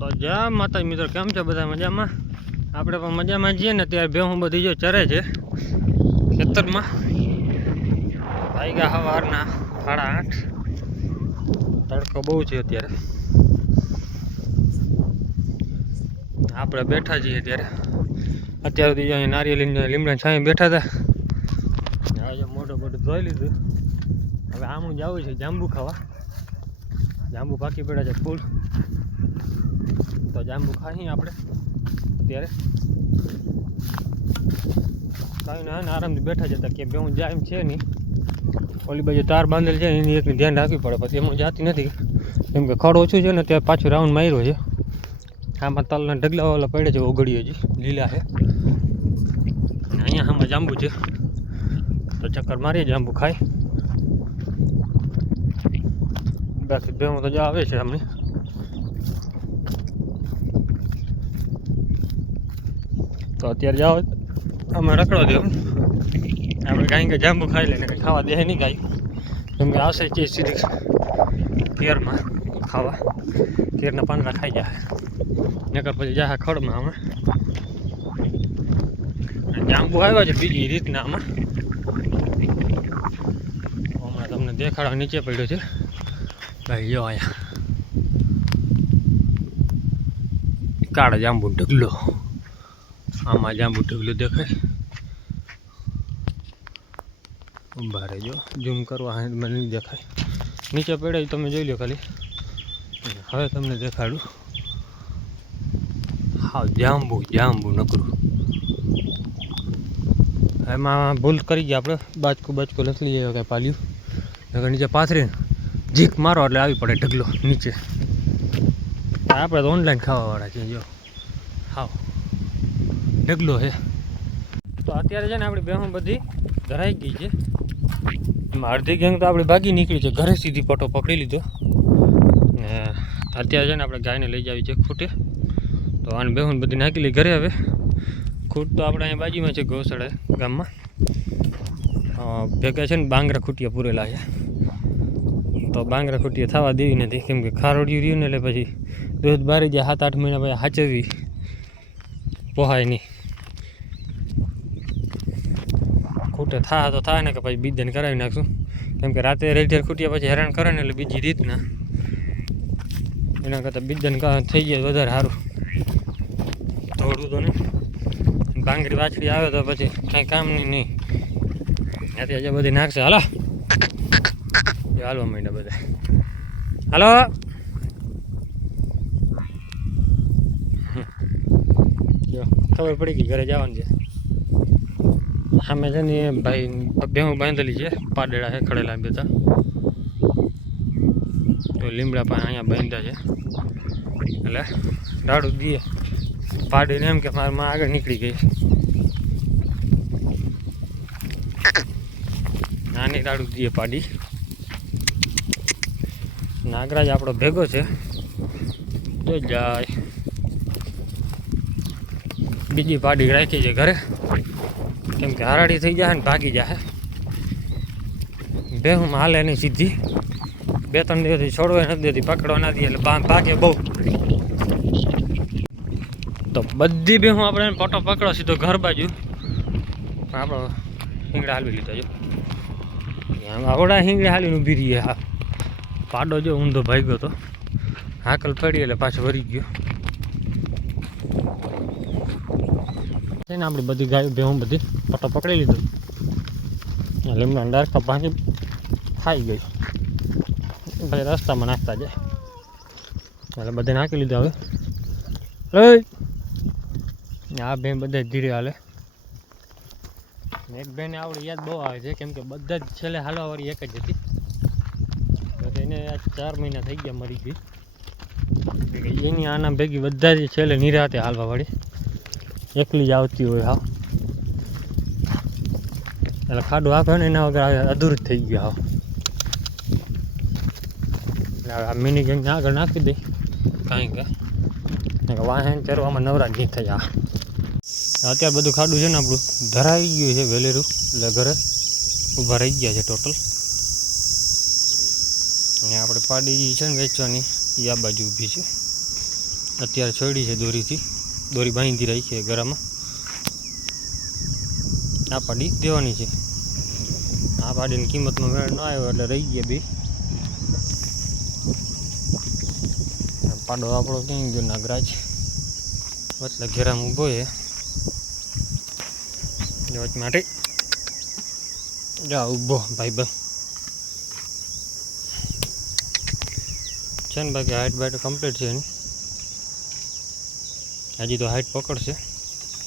તો જા માતા મિત્રો, કેમ છે? બધા મજામાં? આપણે પણ મજામાં છીએ ને, ત્યારે ભેહું બધી જો ચરે છે ખેતરમાં. ગયા સવારના સાડા આઠ. તડકો બહુ છે અત્યારે. આપણે બેઠા છીએ અત્યારે. અત્યાર સુધી અહીંયા નારિયેલી લીમડા છાંય બેઠા હતા. આજે મોટો મોટો ધોઈ લીધું. હવે આમણું જવું છે, જાંબુ ખાવા. જાંબુ પાકી પડ્યા છે ફૂલ. તો જાંબુ ખાઈ આપણે. અત્યારે. કાંઈ ના આરામથી બેઠા જતા કે બે હું જાય છે નહીં. ઓલી બાજુ તાર બાંધેલ છે એની એકને ધ્યાન રાખવી પડે. પછી એમાં જાતી નથી. કેમ કે ખડ ઓછું છે ને ત્યાં પાછું રાઉન્ડ માર્યો છે. આમાં તલના ઢગલા વાળા પડે છે ઓગળી હજી લીલા છે. અહીંયા આમાં જાંબુ છે. તો ચક્કર મારીએ, જાંબુ ખાય બાકી બે તો જ આવે છે અમને. તો અત્યારે જાઓ. અમે રખડો દો. આપણે કાંઈ કે જાંબુ ખાઈ લઈને કંઈ ખાવા દે નહીં કાંઈ. કેમ કે આવશે કે સીધી કેરમાં ખાવા. કેરના પાંદડા ખાઈ જાય નકર પછી જાય ખડમાં અમે જાંબુ આવ્યા છે બીજી રીતના આમાં. હમણાં તમને દેખાડવા નીચે પડ્યો છે. ભાઈ જો અહીંયા. કાળા જાંબુ ઢગલો. આમાં જાંબુ ઢગલું દેખાય. ઊભા રહેજો. ઝૂમ કરવા મને નહીં દેખાય. નીચે પડે તમે જોઈ લો ખાલી. હવે તમને દેખાડું. હા જાંબુ જાંબુ નકરું. એમાં ભૂલ કરી ગયા આપણે. બાજકું બાજકું લખી લઈએ કાંઈ પાલ્યું. નકર નીચે પાથરીને જીક મારો એટલે આવી પડે ઢગલો નીચે. આપણે તો ઓનલાઈન ખાવાવાળા છીએ, જો. હાવ. ઢગલો છે. તો અત્યારે છે ને આપણી બેહું બધી ધરાઈ ગઈ છે. એમાં અડધી ગેંગ તો આપણી ભાગી નીકળી છે. ઘરે સીધી પટો પકડી લીધો. ને અત્યારે છે ને આપણે ગાયને લઈ જાવી છે ખૂટે. તો આને બેહું બધી નાખી લઈ ઘરે હવે. ખૂટ તો આપણે અહીંયા બાજુમાં છે ગૌશાળા ગામમાં. ભેગા છે ને બાંગરા ખૂટિયા પૂરેલા છે. તો બાંગરા ખૂટિયા થવા દેવી નથી. કેમ કે ખારોડિયું રહ્યું ને એટલે પછી દૂધ બારી જાય સાત આઠ મહિના પછી હાચવી. પોહાય નહીં. ખૂટે થાય તો થાય ને કે પછી બીજને કરાવી નાખશું. કેમ કે રાતે રેઠેર ખૂટ્યા પછી હેરાન કરે ને એટલે બીજી રીતના. એના કરતાં બીજન થઈ જાય વધારે સારું. થોડું તો નહીં. ભાંગરી વાછડી આવે તો પછી કાંઈ કામ નહીં નહીં. અત્યારે જે બધી નાખશે. હાલો. હાલવા માંડ્યા બધા. હાલો. ખબર પડી ગઈ ઘરે જવાનું છે. સામે છે ને ભાઈ બેહું બાંધેલી છે, પાડેડા છે ખડેલા બેતા તો લીમડા પણ અહીંયા બાંધ્યા છે. એટલે દાડું દઈએ પાડીને એમ કે મારે માં આગળ નીકળી ગઈ. નાની દાડું દઈએ પાડી. નાગરાજ આપણો ભેગો છે. તો જાય. બીજી પાડી રાખી છે ઘરે. કેમ કે થઈ જાય ને ભાગી જાય બેહું હાલે નહીં સીધી. બે ત્રણ દિવસથી છોડવા નથી દેતી, પકડવા નથી એટલે બા- ભાગે બહુ. તો બધી બેહું આપણે પોટો પકડો સીધો ઘર બાજુ. આપણો હિંગડા હાલવી લીધો, જો. આવડા હિંગડા હાલીને ઊભી રહીએ. હા પાડો જો ઊંધો ભાગ્યો તો. હાકલ પડી એટલે પાછો વરી ગયો. છે ને આપણી બધી ગાયો ભેહું બધી પટો પકડી લીધું. આ લીમડા ડારકા પાછી ખાઈ ગઈ ભાઈ રસ્તામાં નાખતા જાય. એટલે બધે નાખી લીધું હવે. આ બેન બધા ધીરે હાલે. એક બેન આવડી યાદ બહુ આવે છે, કેમ કે બધા જ છેલ્લે હાલવાવાળી એક જ હતી. એને ચાર મહિના થઈ ગયા મરી ગઈ. એની આના ભેગી બધા જ છેલ્લે નિરાતે હાલવાવાળી. એકલી જ આવતી હોય હા. એટલે ખાડું આપે ને એના વગર અધૂરું થઈ ગયું હા. એટલે હવે આ મિની ગેંગ આગળ નાખી દે. કાંઈ કે. વાહન ચરવામાં નવરા નહીં થયા અત્યારે બધું ખાડું છે ને આપણું ધરાઈ ગયું છે વેલેરું. એટલે ઘરે ઊભા રહી ગયા છે ટોટલ અને આપણે પાડી છે ને વેચવાની એ આ બાજુ ઊભી છે. અત્યારે છોડી છે દોરીથી. દોરી બાંધી રહી છે ગરામાં. આ પાડી દેવાની છે. આ પાડીની કિંમતમાં મેળ ન આવ્યો એટલે રહી ગયા બે. પાડો આપણો ક્યાં ગયો? નાગરાજ. એટલે ઘેરામાં ઊભો છે. જોવા માટે જા ઊભો, ભાઈ ભાઈ. છે ને બાકી હાઈટ બાઈટ કમ્પ્લીટ છે એની. હજી તો હાઈટ પકડશે.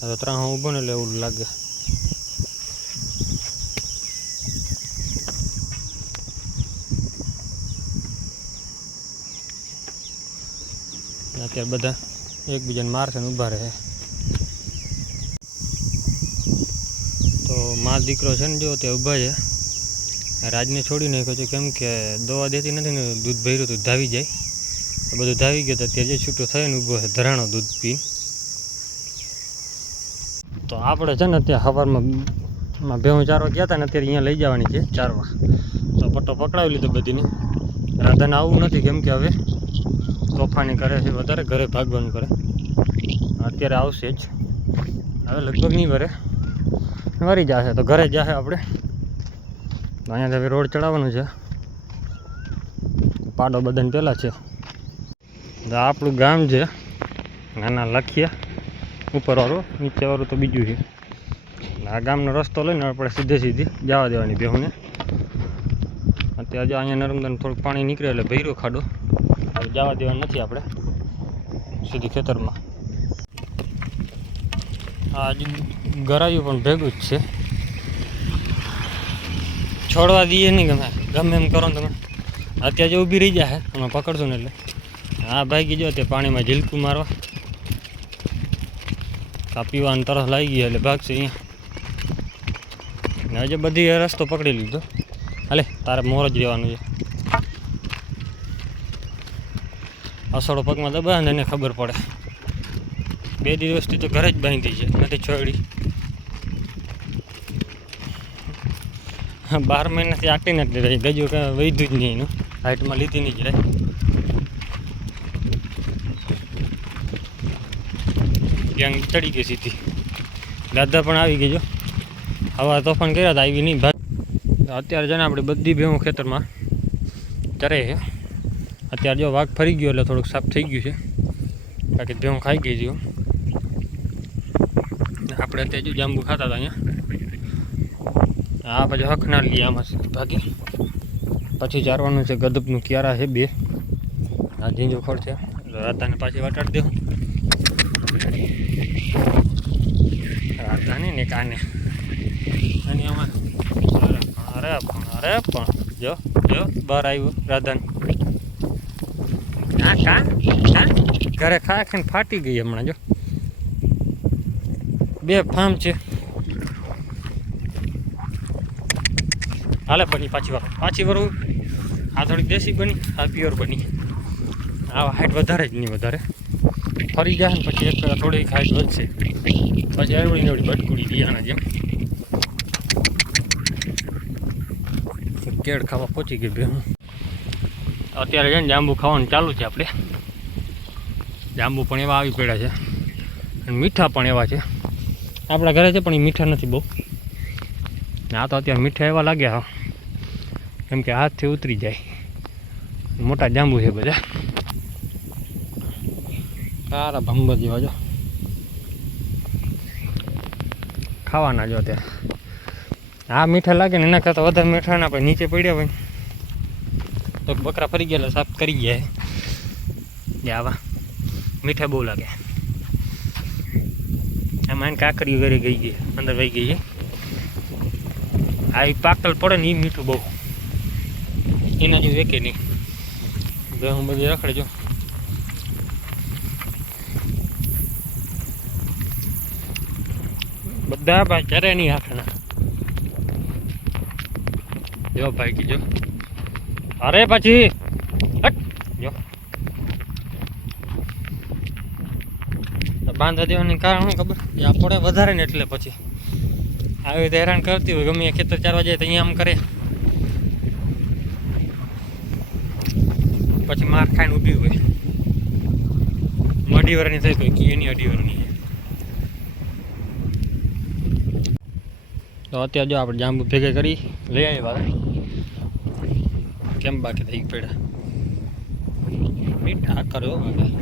તો ત્રાહ ઊભો ને એટલે એવું લાગે. અત્યારે બધા એકબીજાને મારશે ને ઊભા રહે. તો માર દીકરો છે ને જો તે ઊભા છે. રાજને છોડી નાખ્યો છે કેમ કે દવા દેતી નથી ને, દૂધ ભર્યું હતું ધાવી જાય. બધું ધાવી ગયું તો અત્યારે જે છૂટો થયો ને ઊભો છે, ધરાણો દૂધ પી તો આપણે છે ને અત્યારે સવારમાં ભેહું ચારવા ગયા હતા ને અત્યારે અહીંયા લઈ જવાની છે ચારવા તો પટ્ટો પકડાવી લીધો બધીને. રાધાને આવવું નથી કેમ કે હવે તોફાની કરે છે વધારે, ઘરે ભાગવાનું કરે. અત્યારે આવશે જ. હવે લગભગ નહીં ભરે વરી જશે તો ઘરે જશે આપણે. તો હવે રોડ ચડાવવાનું છે. પાડો બધાને પહેલાં છે. આપણું ગામ છે, નાના લખીએ ઉપરવાળું નીચેવાળું તો બીજું છે. આ ગામનો રસ્તો લઈને આપણે સીધે સીધી જવા દેવાની બેહુને અત્યારે અહીંયા નર્મદાનું થોડુંક પાણી નીકળે એટલે ભૈરો ખાડો. જવા દેવાનું નથી આપણે. સીધી ખેતરમાં. આ ગરાયું પણ ભેગું જ છે. છોડવા દઈએ નહીં ગમે. ગમે એમ કરો તમે. અત્યારે ઊભી રહી જાય અમે પકડશો ને એટલે. આ ભાગી જો તે પાણીમાં ઝીલકું મારવા. આ પીવાની તરફ લાગી ગયા એટલે ભાગશે અહીંયા. ને હજુ બધી રસ્તો પકડી લીધો. હાલે, તારે મોર જ રહેવાનું છે. અસડો પગમાં દબાવે ને એને ખબર પડે. બે દિવસથી તો ઘરે જ બાંધી છે, નથી છોડી. બાર મહિનાથી આટી નથી રહી, ગજુ કાંઈ વૈધું જ નહીં એનું. હાઈટમાં લીધી નહીં જ રહે. ગેંગ ચડી ગઈ સીધી. દાદા પણ આવી જો. હવા તોફાન કર્યા હતા આવી નહીં. અત્યારે છે ને આપણે બધી ભેહું ખેતરમાં ચરે છે. અત્યારે જો વાઘ ફરી ગયો એટલે થોડુંક સાફ થઈ ગયું છે. બાકી ભેહું ખાઈ ગઈ જો આપણે અત્યારે જો જાંબુ ખાતા હતા અહીંયા. આ પછી ના લઈએ આમાં ભાગી. પછી ચારવાનું છે ગદબનું ક્યારા છે બે. આ ઝીંજો ખોડ છે. રાધાને પાછી વટાડી દેવું રાધાને ને કાને. અને આમાં અરે પણ અરે પણ. જો જો બહાર આવ્યું રાધાની હા કા? હા ઘરે ખા ખાઈને ફાટી ગઈ હમણાં જો. બે ફાર્મ છે. હાલે બની પાછી વાર પાછી વરવું. આ થોડીક દેશી બની આ પ્યોર બની. આ હાઈટ વધારે જ નહીં વધારે. ફરી જાય ને પછી એક થોડી ખાઈ વધશે પછી એવડી એવડી બટકુડી બિયાના જેમ. કેળ ખાવા પહોંચી ગઈ બે અત્યારે છે ને જાંબુ ખાવાનું ચાલુ છે આપણે. જાંબુ પણ એવા આવી પડ્યા છે. અને મીઠા પણ એવા છે. આપણા ઘરે છે પણ એ મીઠા નથી બહુ. આ તો અત્યારે મીઠા એવા લાગ્યા કેમ કે હાથથી ઉતરી જાય. મોટા જાંબુ છે બધા. સારા ભંબર જેવા જો. ખાવાના જો ત્યાં આ મીઠા લાગે ને એના કરતાં વધારે મીઠા ના નીચે પડ્યા હોય તો બકરા ફરી ગયા સાફ કરી ગયા. જે આવા. મીઠા બહુ લાગે. આમાં એને કાકરીઓ ઘરે ગઈ ગઈ, અંદર વહી ગઈ. આ પાકલ પડે ને એ મીઠું બહુ. એના જેવું એકે નહીં. હું બધી રખડે જો. બધા ભાઈ ચરે નહીં આખના જો ભાઈ કીજો. અરે પછી જો. બાંધવા દેવાની કારણ શું ખબર? એ આ પડે વધારે ને એટલે પછી. આવી રીતે હેરાન કરતી હોય, ગમે ખેતર ચારવા જાય તો અહીંયા આમ કરે. પછી માર ખાઈને ઊભી હોય. અઢી વર્ષની થઈ તો એની અઢી વર્ષની છે તો અત્યારે જો આપણે જાંબુ ભેગા કરી લઈ આવીએ કેમ બાકી થઈ પડ્યા? મીઠા કરો બાકી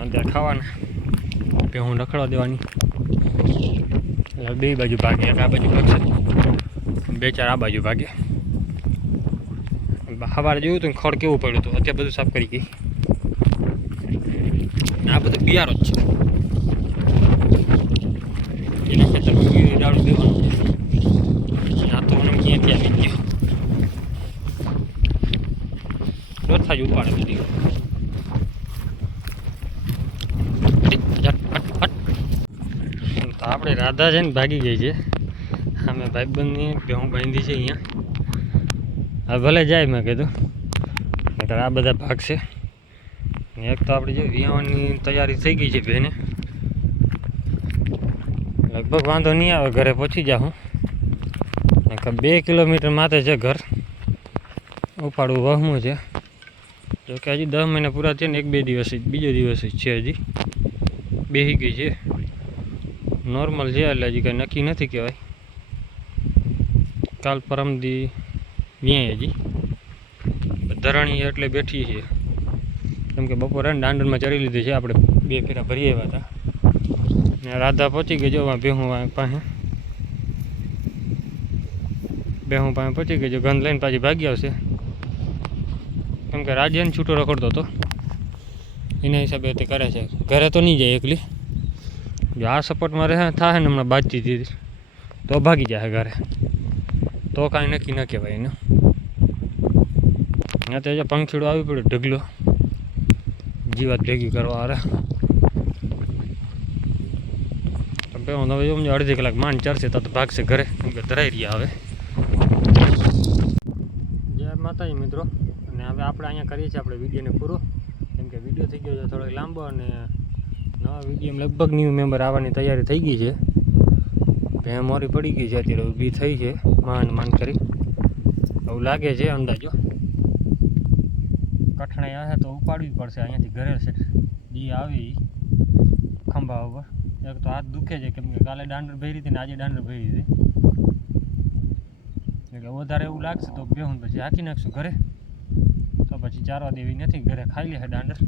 અત્યારે ખાવાના. કે હું રખડવા દેવાની. એટલે બે બાજુ ભાગે, એક આ બાજુ ભાગશે. બે ચાર આ બાજુ ભાગે. સવારે જોયું હતું ખડ કેવું પડ્યું હતું, અત્યારે બધું સાફ કરી ગઈ. આ બધું બિયારો જ છે. એના ખેતરમાં બી દાડું દેવાનું. આ તો મને ક્યાંથી આવી ગયો. રોજ જ ઉપાડે આપણે રાધા છે ને ભાગી ગઈ છે. અમે ભાઈબંધની ભેહું બાંધી છે અહીંયા. હવે ભલે જાય મેં કીધું નહીંતર આ બધા ભાગશે. છે એક તો આપણે જે વિયાવાની તૈયારી થઈ ગઈ છે બેને. લગભગ વાંધો નહીં આવે, ઘરે પહોંચી જાઉં બે કિલોમીટર માથે છે ઘર. ઉપાડવું વહમું છે. જોકે હજી દસ મહિના પૂરા થયા ને, એક બે દિવસ બીજો દિવસ જ છે હજી. બેસી ગઈ છે. નોર્મલ છે એટલે હજી કાંઈ નક્કી નથી કહેવાય. કાલ પરમદી વ્યાય હજી. ધરણી એટલે બેઠી છે કેમ કે બપોરે દાંડરમાં ચડી લીધી છે, આપણે બે ફેરા ભરી આવ્યા હતા. રાધા પહોંચી ગઈ જો ભેહું પાસે. ભેહું પાસે પહોંચી જો, ગંધ લઈને પાછી ભાગી આવશે કેમ કે રાજ્યને છૂટો રખડતો હતો. એના હિસાબે તે કરે છે. ઘરે તો નહીં જાય એકલી. જો આ સપોર્ટમાં રહે થાય ને હમણાં બાતચીત તો ભાગી જાય ઘરે. તો કાંઈ નક્કી ન કહેવાય એને. ત્યાં તો પંખીડો આવી પડ્યો, ઢગલો. જીવાત ભેગી કરવા અરે હું હવે સમજો અડધી કલાક માંડ ચડશે તો ભાગશે ઘરે. કેમ કે ધરાઈ રહ્યા હવે. જય માતાજી મિત્રો. અને હવે આપણે અહીંયા કરીએ છીએ આપણે વિડીયોને પૂરો. કેમ કે વીડિયો થઈ ગયો છે થોડોક લાંબો અને નવા વીડિયો લગભગ ન્યૂ મેમ્બર આવવાની તૈયારી થઈ ગઈ છે. ભેં મોરી પડી ગઈ છે અત્યારે, ઊભી થઈ છે. માંડ માંડ કરી. એવું લાગે છે અંદાજો. કઠણાઈ આવે તો ઉપાડવી પડશે, અહીંયાથી ઘરે છે. ડી આવી. ખંભા ઉપર. એક તો હાથ દુખે છે કેમ કે કાલે દાંડર ભરી હતી ને આજે દાંડર ભરી હતી એટલે વધારે એવું લાગશે તો બેહું પછી હાકી નાખશું ઘરે. તો પછી ચારવા દેવી નથી, ઘરે ખાઈ લે દાંડર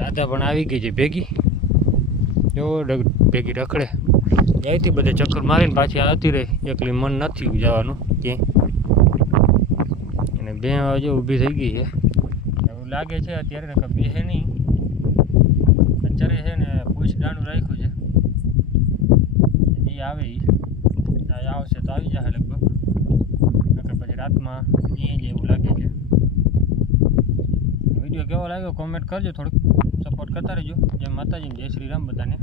રાધા પણ આવી ગઈ છે ભેગી. જો ભેગી રખડે. અહીંથી બધે ચક્કર મારીને પાછી આવતી રહી એકલી મન નથી જવાનું ક્યાંય. અને બે જો ઊભી થઈ ગઈ છે. એવું લાગે છે અત્યારે બે નહીં. અત્યારે છે ને પૂછ દાણું રાખ્યું છે. એ આવે એ આવશે તો આવી જશે લગભગ. નકર પછી રાતમાં એ જ એવું લાગે છે. વીડિયો કેવો લાગ્યો? કોમેન્ટ કરજો થોડુંક. સપોર્ટ કરતા રહેજો. જય માતાજી જય શ્રી રામ બધાને.